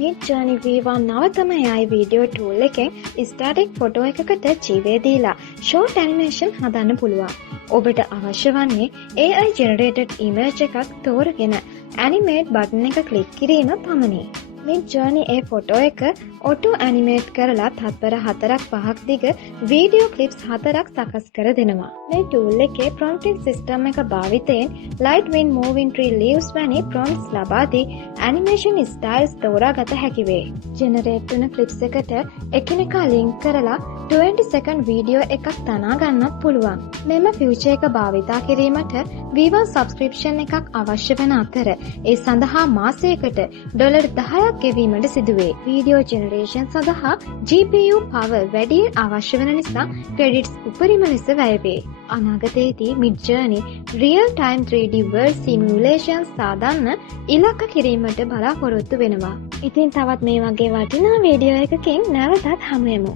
Midjourney Viva නවතම AI video tool එකෙන් static photo එකකට ජීවය දීලා ෂෝට් ඇනිමේෂන් හදන්න පුළුවන්. ඔබට අවශ්‍ය වන්නේ AI generated image එකක් තෝරගෙන animate බටන් එක ක්ලික් කිරීම පමණි. Midjourney ඒ ෆොටෝ එක ඔටෝ ඇනිමේට් කරලා තත්පර 4-5ක් දිග වීඩියෝ ක්ලිප්ස් 4ක් සකස් කර දෙනවා. මේ ටූල් එකේ prompting system එක භාවිතයෙන් light wind moving tree leaves වැනි prompts ලබා දී animation styles තෝරාගත හැකි වේ. generate වන ක්ලිප්ස් එකට එකිනෙකා link කරලා 20 second වීඩියෝ එකක් තනා ගන්නත් පුළුවන්. මෙම feature එක භාවිතා කිරීමට Viva subscription එකක් අවශ්‍ය වන අතර ඒ සඳහා මාසයකට $10ක් ගෙවීමට සිදුවේ. වීඩියෝ ජෙනරේෂන් සඳහා GPU power වැඩියෙන් අවශ්‍ය වන නිසා ක්‍රෙඩිට්ස් උපරිම ලෙස වැය වේ. අනාගතයේදී Midjourney real time 3D world simulations සාදන්න ඉලක්ක කිරීමට බලාපොරොත්තු වෙනවා. ඉතින් තවත් මේ වගේ වටිනා වීඩියෝ එකකින් නැවතත් හමු වෙමු.